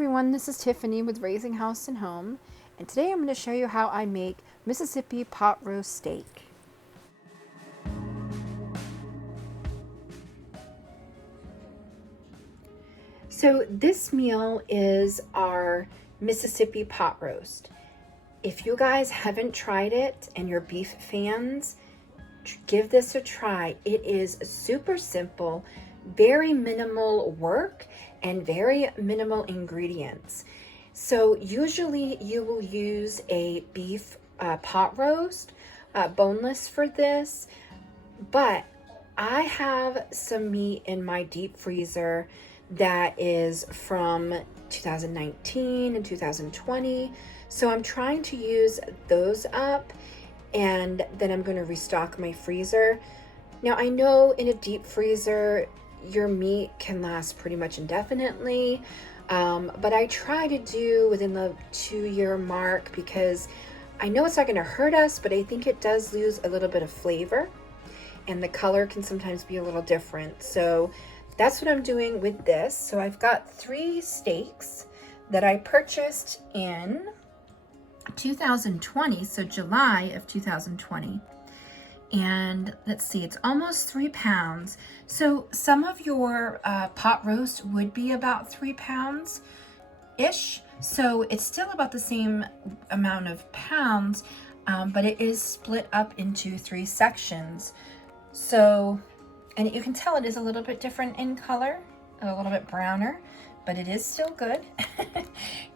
everyone, this is Tiffany with Raising House and Home, and today I'm going to show you how I make Mississippi pot roast steak. So this meal is our Mississippi pot roast. If you guys haven't tried it and you're beef fans, give this a try. It is super simple, very minimal work, and very minimal ingredients. So usually you will use a beef pot roast, boneless for this, but I have some meat in my deep freezer that is from 2019 and 2020. So I'm trying to use those up, and then I'm going to restock my freezer. Now I know in a deep freezer your meat can last pretty much indefinitely, but I try to do within the 2-year mark because I know it's not going to hurt us, but I think it does lose a little bit of flavor and the color can sometimes be a little different. So that's what I'm doing with this. So I've got 3 steaks that I purchased in 2020, so July of 2020. And let's see, it's almost 3 pounds. So some of your pot roast would be about 3 pounds-ish. So it's still about the same amount of pounds, but it is split up into 3 sections. So, and you can tell it is a little bit different in color, a little bit browner, but it is still good.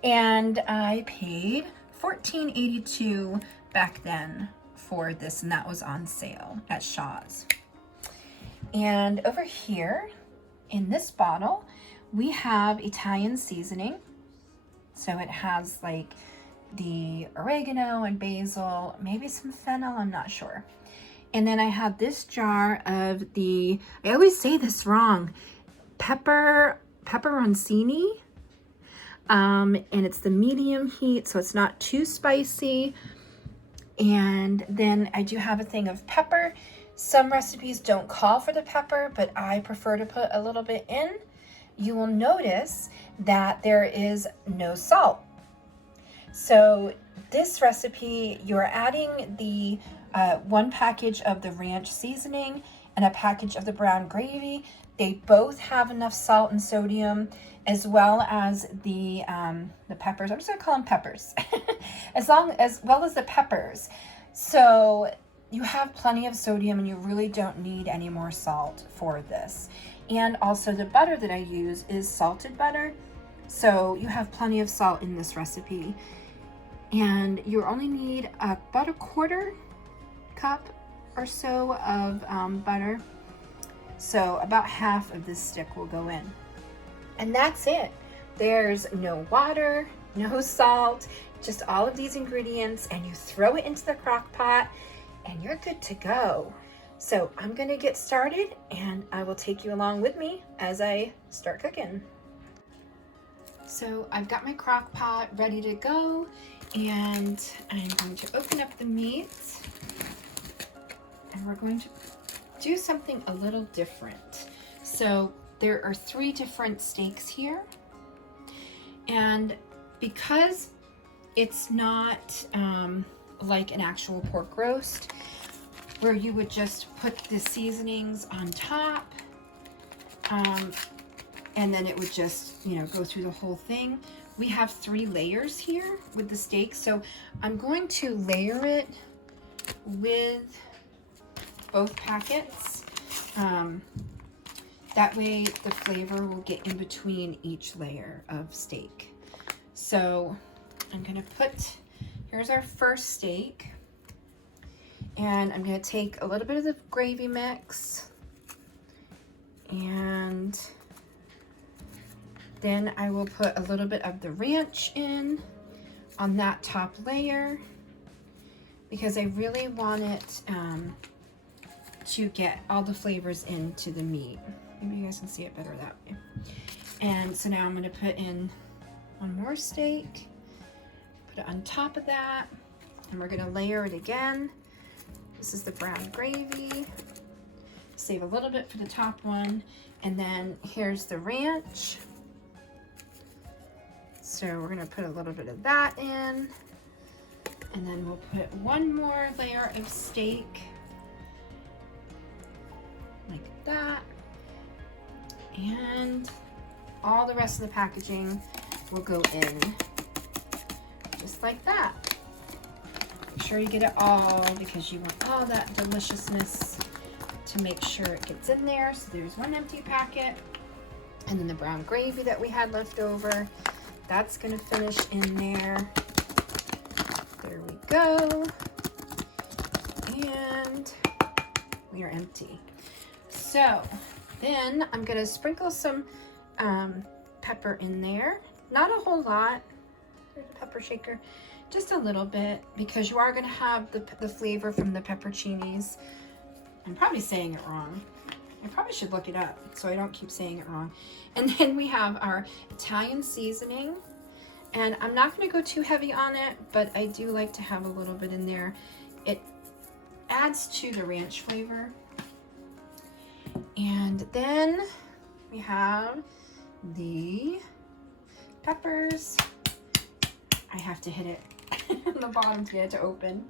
And I paid $14.82 back then for this, and that was on sale at Shaw's. And over here in this bottle we have Italian seasoning, so it has like the oregano and basil, maybe some fennel, I'm not sure. And then I have this jar of the, I always say this wrong, pepperoncini, and it's the medium heat, so it's not too spicy. And then I do have a thing of pepper. Some recipes don't call for the pepper, but I prefer to put a little bit in. You will notice that there is no salt. So this recipe, you're adding the 1 package of the ranch seasoning and a package of the brown gravy. They both have enough salt and sodium, as well as the peppers. I'm just gonna call them peppers, as well as the peppers. So you have plenty of sodium, and you really don't need any more salt for this. And also the butter that I use is salted butter, so you have plenty of salt in this recipe. And you only need about 1/4 cup or so of butter. So about half of this stick will go in. And that's it. There's no water, no salt, just all of these ingredients, and you throw it into the crock pot and you're good to go. So I'm gonna get started, and I will take you along with me as I start cooking. So I've got my crock pot ready to go, and I'm going to open up the meat, and we're going to do something a little different. So there are 3 different steaks here, and because it's not like an actual pork roast where you would just put the seasonings on top and then it would just, you know, go through the whole thing, we have 3 layers here with the steak. So I'm going to layer it with both packets. That way the flavor will get in between each layer of steak. So I'm gonna put, here's our first steak, and I'm gonna take a little bit of the gravy mix, and then I will put a little bit of the ranch in on that top layer because I really want it to get all the flavors into the meat. Maybe you guys can see it better that way. And so now I'm going to put in 1 more steak, put it on top of that, and we're going to layer it again. This is the brown gravy. Save a little bit for the top one, and then here's the ranch. So we're gonna put a little bit of that in, and then we'll put one more layer of steak, like that. And all the rest of the packaging will go in just like that. Make sure you get it all because you want all that deliciousness to make sure it gets in there. So there's one empty packet, and then the brown gravy that we had left over, that's gonna finish in there. There we go. And we are empty. So then I'm gonna sprinkle some pepper in there. Not a whole lot. There's a pepper shaker. Just a little bit, because you are gonna have the flavor from the pepperoncinis. I'm probably saying it wrong. I probably should look it up so I don't keep saying it wrong. And then we have our Italian seasoning. And I'm not gonna go too heavy on it, but I do like to have a little bit in there. It adds to the ranch flavor. And then we have the peppers. I have to hit it on the bottom to get it to open.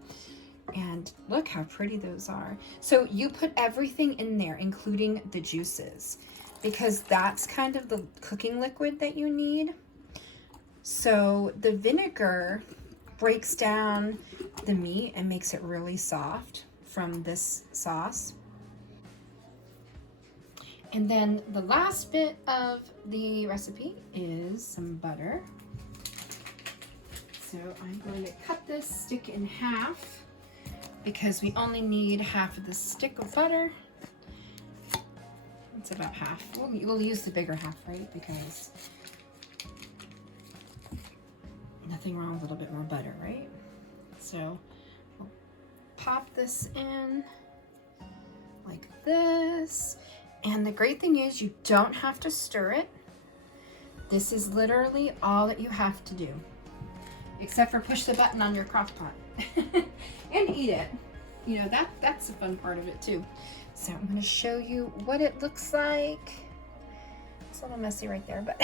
And look how pretty those are. So you put everything in there, including the juices, because that's kind of the cooking liquid that you need. So the vinegar breaks down the meat and makes it really soft from this sauce. And then the last bit of the recipe is some butter. So I'm going to cut this stick in half because we only need half of the stick of butter. It's about half. We'll use the bigger half, right? Because nothing wrong with a little bit more butter, right? So we'll pop this in like this. And the great thing is you don't have to stir it. This is literally all that you have to do, except for push the button on your crock pot and eat it. You know, that's the fun part of it too. So I'm going to show you what it looks like. It's a little messy right there, but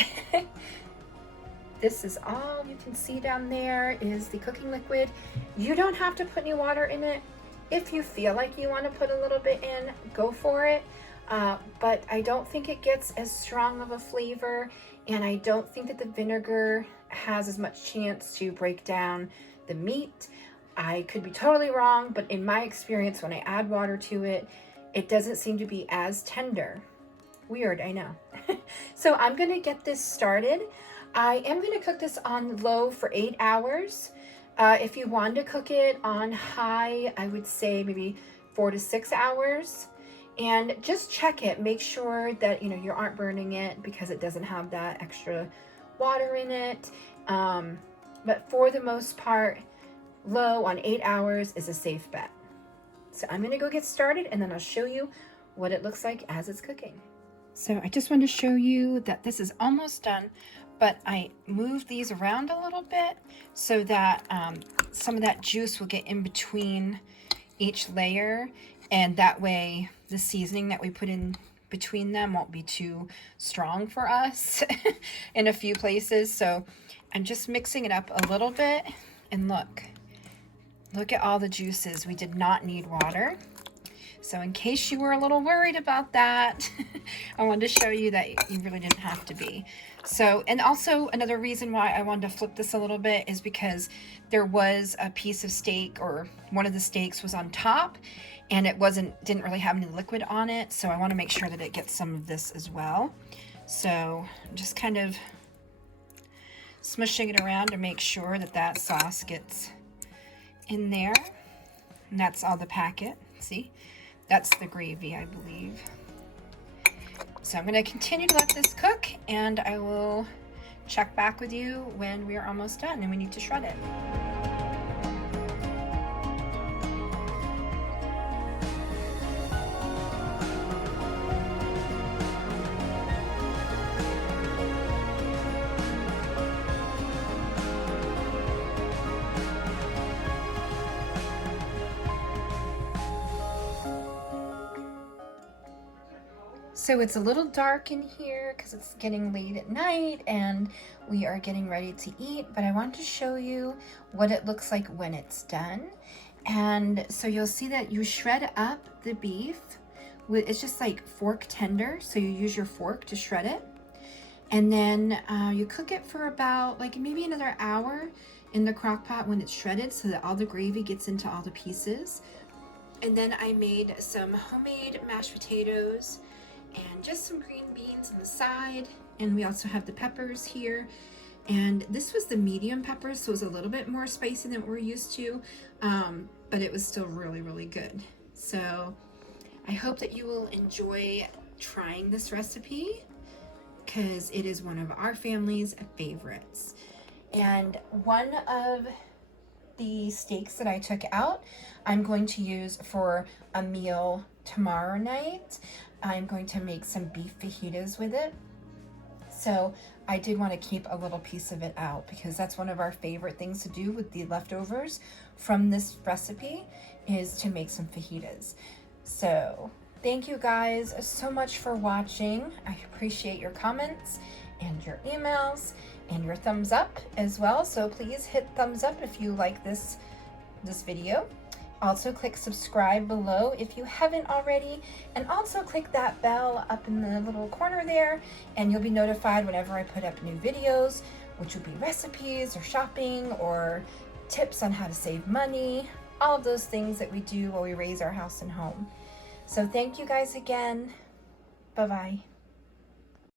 this is all you can see down there is the cooking liquid. You don't have to put any water in it. If you feel like you want to put a little bit in, go for it. But I don't think it gets as strong of a flavor, and I don't think that the vinegar has as much chance to break down the meat. I could be totally wrong, but in my experience, when I add water to it, it doesn't seem to be as tender. Weird, I know. So I'm gonna get this started. I am gonna cook this on low for 8 hours. If you want to cook it on high, I would say maybe 4 to 6 hours. And just check it, make sure that you aren't burning it because it doesn't have that extra water in it. But for the most part, low on 8 hours is a safe bet. So I'm gonna go get started and then I'll show you what it looks like as it's cooking. So I just want to show you that this is almost done, but I moved these around a little bit so that some of that juice will get in between each layer, and that way the seasoning that we put in between them won't be too strong for us in a few places. So I'm just mixing it up a little bit, and look at all the juices. We did not need water. So in case you were a little worried about that, I wanted to show you that you really didn't have to be. So, and also another reason why I wanted to flip this a little bit is because there was a piece of steak, or one of the steaks was on top, and it didn't really have any liquid on it. So I want to make sure that it gets some of this as well. So I'm just kind of smushing it around to make sure that that sauce gets in there. And that's all the packet. See? That's the gravy, I believe. So I'm going to continue to let this cook, and I will check back with you when we are almost done and we need to shred it. So it's a little dark in here because it's getting late at night and we are getting ready to eat, but I want to show you what it looks like when it's done. And so you'll see that you shred up the beef. It's just like fork tender, so you use your fork to shred it. And then you cook it for about like maybe another hour in the crock pot when it's shredded so that all the gravy gets into all the pieces. And then I made some homemade mashed potatoes and just some green beans on the side. And we also have the peppers here. And this was the medium peppers, so it was a little bit more spicy than we're used to, but it was still really, really good. So I hope that you will enjoy trying this recipe because it is one of our family's favorites. And one of the steaks that I took out, I'm going to use for a meal tomorrow night. I'm going to make some beef fajitas with it. So I did want to keep a little piece of it out because that's one of our favorite things to do with the leftovers from this recipe is to make some fajitas. So thank you guys so much for watching. I appreciate your comments and your emails and your thumbs up as well. So please hit thumbs up if you like this video. Also click subscribe below if you haven't already, and also click that bell up in the little corner there and you'll be notified whenever I put up new videos, which would be recipes or shopping or tips on how to save money, all of those things that we do while we raise our house and home. So thank you guys again. Bye-bye.